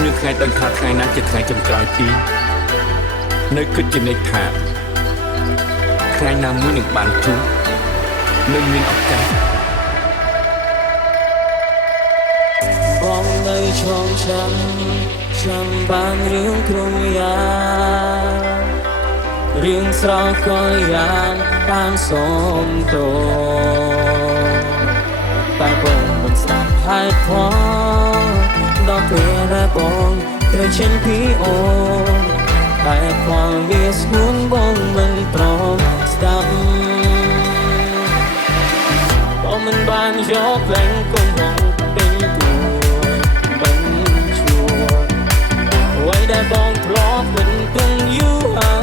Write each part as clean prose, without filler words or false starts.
គ្មានថ្ងៃដឹងថាថ្ងៃណាជាថ្ងៃចុងក្រោយទីនៅគិតជានិច្ចថាថ្ងៃណាមួយនឹងបានជួបនឹងមានឱកាសបងនៅឆ្លងចាំបានរឿងក្រុមយ៉ារឿងស្រស់ក៏យ៉ាងបានសូមទោតែបងមិនស្ដាប់ហេតុផលដល់ពេលដែលបងត្រូវចេញពីអូនតែផលវាស្ងួនបងមិនព្រមស្ដាប់បងមិនបានយកភ្លេងគុំបងពេញគួរមិនជួអ្វីដែលបងធ្លាប់មិនទុំយូរហើ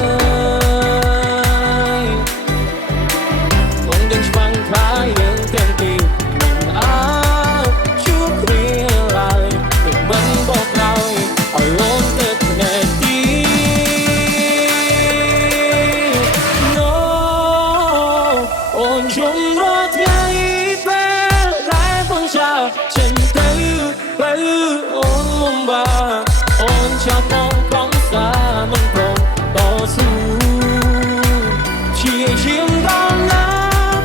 យបងដឹងច្បាស់ថាយើងទាំងពីរមិនអាចជួបគ្នាឡើយទឹកមិនបកក្រោយឲ្យអូនទៅថ្ងៃទីអូនជុំរត់ថ្ងៃពេលដែលបងចាចេញទៅបើអូនលំបាកអូនចាប់បងកំសាមិនព្រមតស៊ូជាជាងដល់ណា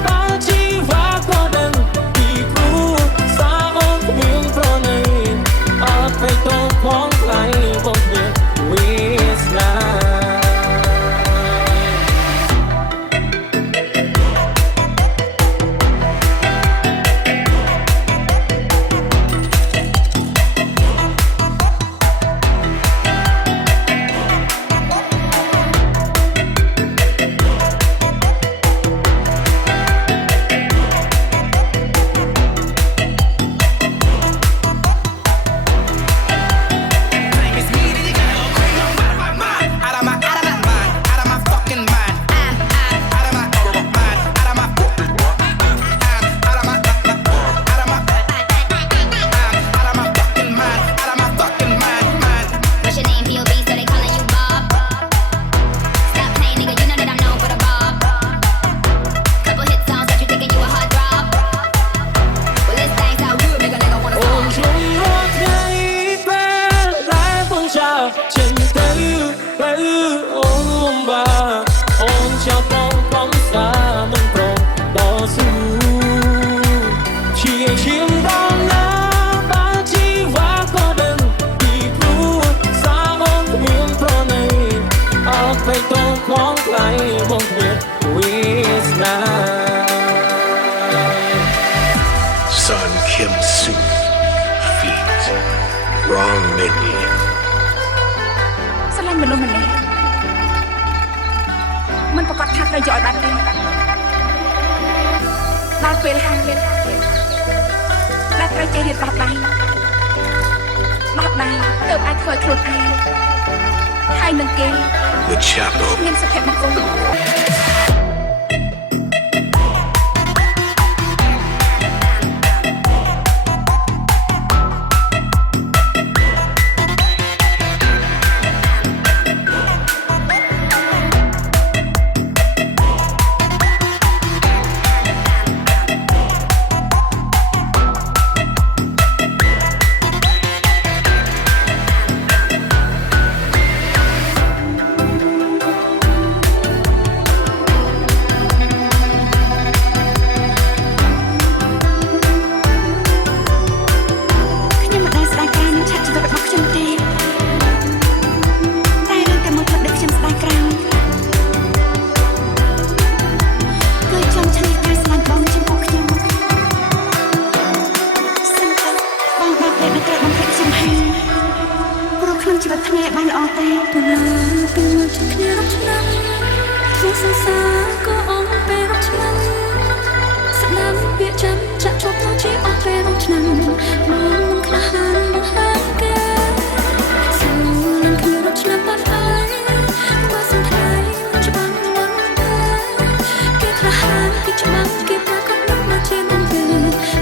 បើជីវ៉ាក៏ដឹងពីគ្រូសាអូនគ្មានប្រណីអត់ទៅទៅផងថ្លៃបងគ្មានវាស្នាចេញទៅបើអូនលំបាកអូនចាប់បងកំសាមិនព្រមតស៊ូជាជាងដល់ណាបើជីវ៉ាក៏ដឹងពីព្រោះសាអូនគ្មានប្រណីអត់ទៅទៅផងថ្លៃបងគ្មានវាស្នា Son Kim Soo feat. Wrong menu. ស្រឡាញ់មនុស្សម្នាក់មិនប្រកាសថាត្រូវយកឲ្យបានទេដល់ពេលហើយដែលត្រូវចេះរៀនដោះដៃទើបអាចធ្វើខ្លួនឯងហើយនឹងគេ The Chapo. មានសុភមង្គលជីវិតថ្ងៃបានល្អទេពីមកជាគ្នារកឆ្នាំក្នុងសង្សារក៏អស់ពេលរកឆ្នាំស្ដាប់ពាក្យចាំចាក់ជាប់ក្នុងជាអស់ពេលរកឆ្នាំមកមិនខ្លះហានមកហានគេសួរនឹងគ្នារកឆ្នាំបាត់ហើយបើសង្ខៃច្បាស់មិនទេគេខ្លះហានគេច្បាស់គេប្រកាសមកជាមិនទេ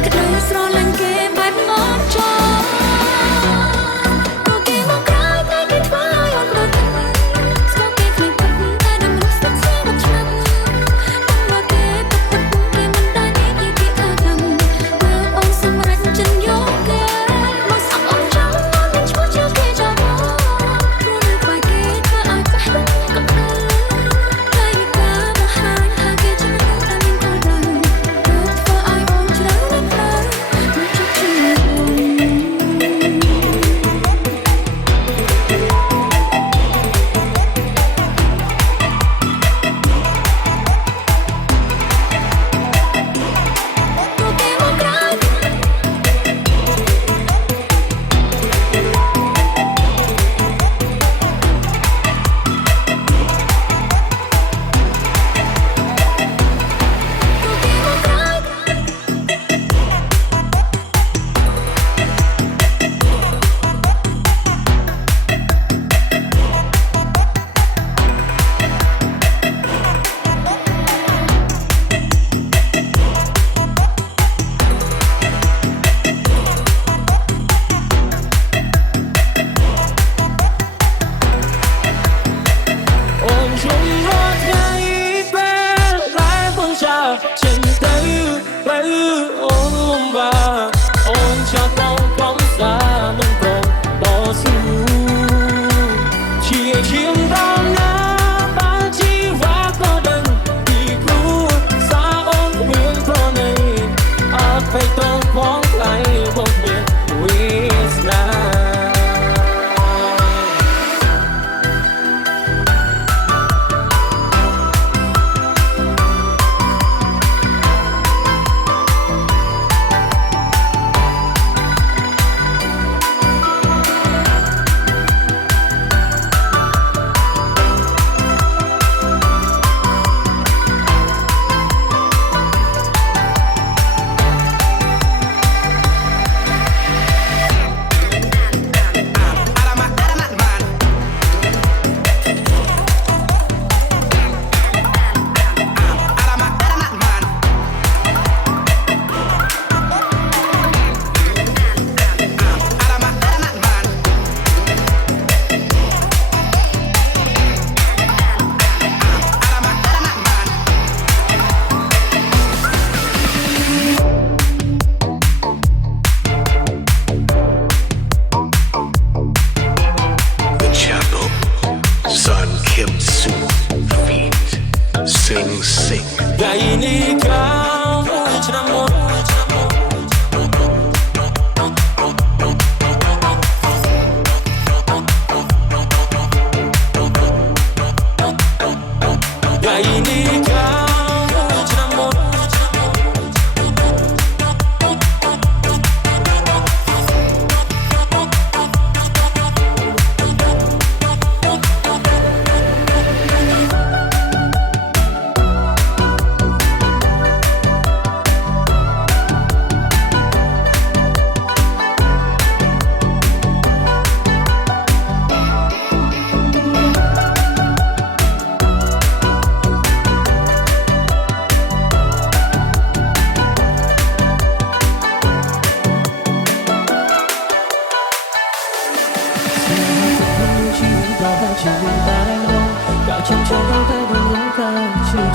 ក្តីស្រឡាញ់គេបែបមកចោលHãy subscribe cho kênh Ghiền Mì Gõ để không bỏ lỡ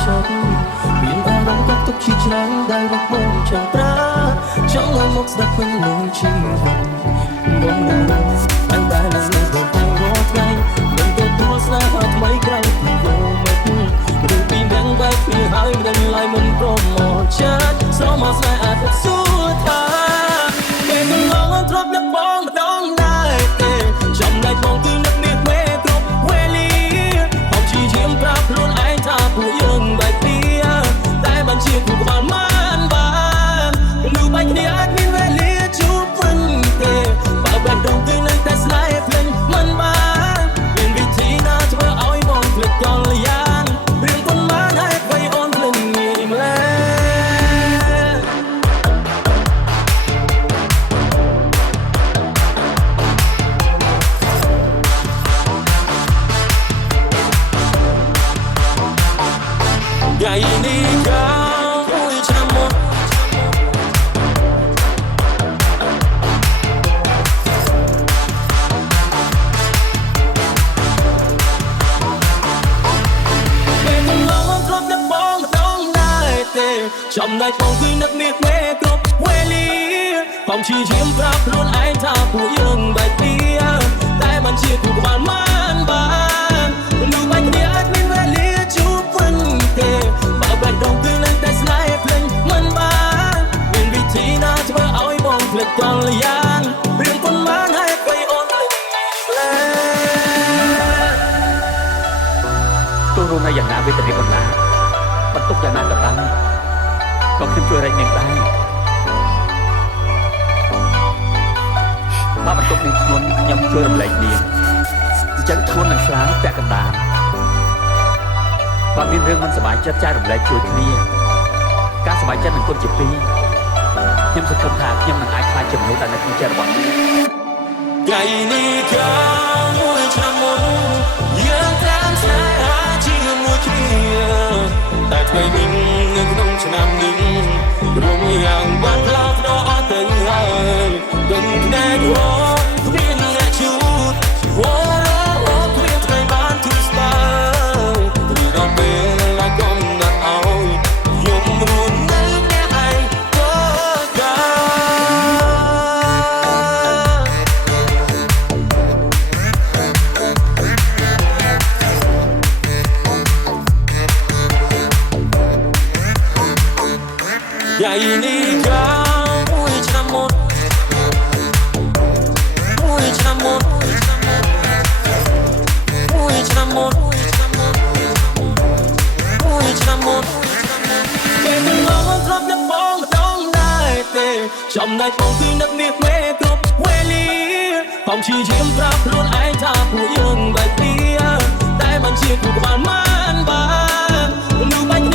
ចិត្តមានអារម្មណ៍កប់ទុកជាច្រើនដែលរកមកចង់ប្រាចង់ឲ្យមកស្ដាប់ពេញមួយជីវិតបងនឹងអញដែលនៅនៅទៅរាល់ថ្ងៃមិនទទួលស្នេហាថ្មីក្រៅពីយោមិតឬពីនឹងបែបពីហើយមិនឡើយមិនព្រមមកចាត់សូមមកស្នេហ៍អាចសួរថាពេលកន្លងទ្របនឹងបងម្ដងដែរទេចំណែកបងគឺនឹកនេះពេលគ្រប់វេលាបងជាយាមប្រាប់ខ្លួនឯងថាពួកយើងបែកគ្នាតែបានជាគូក្បាលមិនបានមនុស្សបែកគ្នាអាចមានវេលាជួបវិញទេបើបែកដងគឺនៅតែស្នេហ៍ភ្លេចមិនបានមានវិធីណាធ្វើឲ្យបងភ្លេចកលយ៉ាងរឿងប៉ុន្មានហើយអ្វីអូនភ្លេចងាយម្ល៉េះថ្ងៃនេះកាលមួយឆ្នាំមុនពេលកន្លងទ្រព្យតែបងម្ដងដែរទេចំណែកបងគឺនឹកមាសមេគ្រប់វេលាបងជាយាមប្រាប់ខ្លួនឯងថាពួកយើងបែកគ្នាតែបានជាគូក្បាលមិនបានមនុស្សបែកគ្នាអាចមានវេលាជួបវិញទេបើបែកដងគឺនៅតែស្នេហ៍ភ្លេចមិនបានមានវិធីណាធ្វើឲ្យបងភ្លេចកលយ៉ាងរឿងប៉ុន្មានហើយអ្វីអូនភ្លេចម្ល៉េះ ទោះរស់នៅយ៉ាងណាវេទនាប៉ុណ្ណាបន្ទុកយ៉ាងណាក៏តាមក៏ខ្ញុំជួយរែកនាងដែរបើបន្ទុកនេះធ្ងន់ខ្ញុំជួយរំលែកនាងអញ្ចឹងធ្ងន់នឹងស្រាលពាក់កណ្ដាលបើមានរឿងមិនសប្បាយចិត្តចែករំលែកជួយគ្នាការសប្បាយចិត្តនឹងគុណជាពីរខ្ញុំសង្ឃឹមថាខ្ញុំនឹងអាចខ្លាចជាមនុស្សដែលនៅក្នុងចិត្តរបស់នាង ថ្ងៃនេះកាលមួយឆ្នាំមុនយើងតាមស្នេហាជាមួយគ្នាតែថ្ងៃនេះនៅក្នុងឆ្នាំនេះរួមយ៉ាងបានផ្លាស់ប្ដូរអត់ទៅហើយដឹងតែរកគ្មានអ្នកជួបវរអត់គ្មានថ្ងៃបានទូស្ដាយឬដល់ពេលឡាកុំណាស់ឲ្យខ្ញុំរួននៅអ្នកឯងក៏កាថ្ងៃនេះកាលមួយឆ្នាំមុនមួយឆ្នាំមុនមួយឆ្នាំមុនមួយឆ្នាំមុនពេលកន្លងទ្រព្យតែបងម្ដងដែរទេចំណែកបងគឺនឹកមាសមេគ្រប់វេលាបងជាយាមប្រាប់ខ្លួនឯងថាពួកយើងបែកគ្នាតែបានជាគូក្បាលមិនបានមនុស្សបែកគ្នា